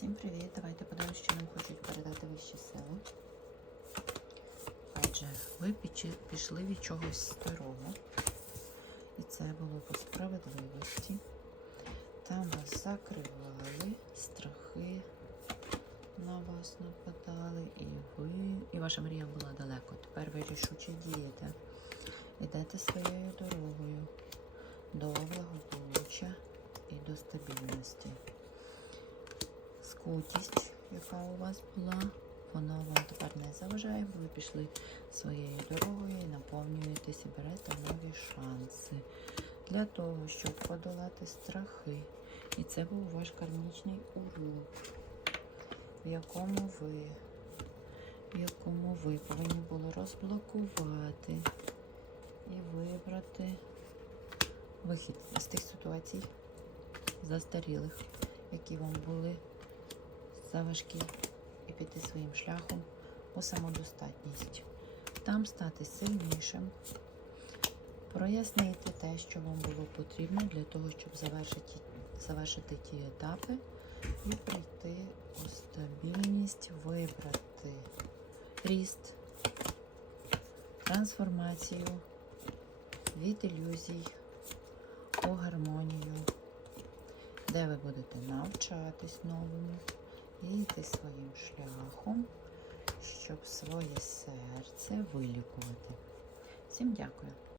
Всім привіт! Давайте подивимося, що нам хочуть передати вищі сили. Отже, ви пішли від чогось старого, і це було по справедливості. Там вас закривали, страхи на вас нападали, і ви, і ваша мрія була далеко. Тепер ви рішуче дієте. Йдете своєю дорогою до благополуччя і до стабільності. Скутість, яка у вас була, вона вам тепер не заважає, бо ви пішли своєю дорогою і наповнюєтесь і берете нові шанси для того, щоб подолати страхи. І це був ваш кармічний урок, в якому ви, в якому ви повинні були розблокувати і вибрати вихід з тих ситуацій застарілих, які вам були заважкі, і піти своїм шляхом у самодостатність. Там стати сильнішим, прояснити те, що вам було потрібно для того, щоб завершити, завершити ті етапи і прийти у стабільність, вибрати ріст, трансформацію від ілюзій у гармонію, де ви будете навчатись новому і йти своїм шляхом, щоб своє серце вилікувати. Всім дякую.